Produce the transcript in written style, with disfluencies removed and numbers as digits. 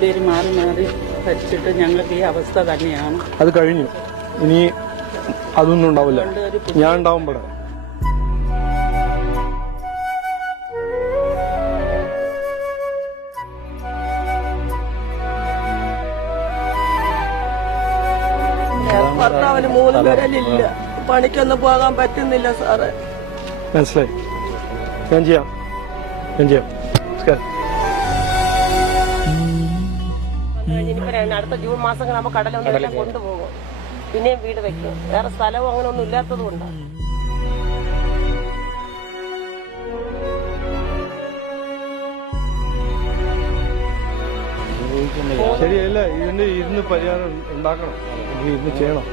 പേര് മാറി മാറി ഭരിച്ചിട്ട് ഞങ്ങൾക്ക് ഈ അവസ്ഥ തന്നെയാണ്. അത് കഴിഞ്ഞു, ഇനി അതൊന്നും ഉണ്ടാവില്ല. ഞാൻ ഉണ്ടാവുമ്പോഴേ ഭർത്താവിന് 3 വിരലില്ല, പണിക്കൊന്നും പോകാൻ പറ്റുന്നില്ല സാറേ. മനസ്സിലായി. ഞാൻ ചെയ്യാം. അടുത്ത ജൂൺ മാസങ്ങൾ നമ്മൾ കടലൊന്നും കൊണ്ടുപോകും, പിന്നെയും വീട് വെക്കും. വേറെ സ്ഥലവും അങ്ങനെ ഒന്നും ഇല്ലാത്തത് കൊണ്ടാണ്. ശരിയല്ല, ഇതിന് ഇരുന്ന് പരിഹാരം ഉണ്ടാക്കണം, ഇരുന്ന് ചെയ്യണം.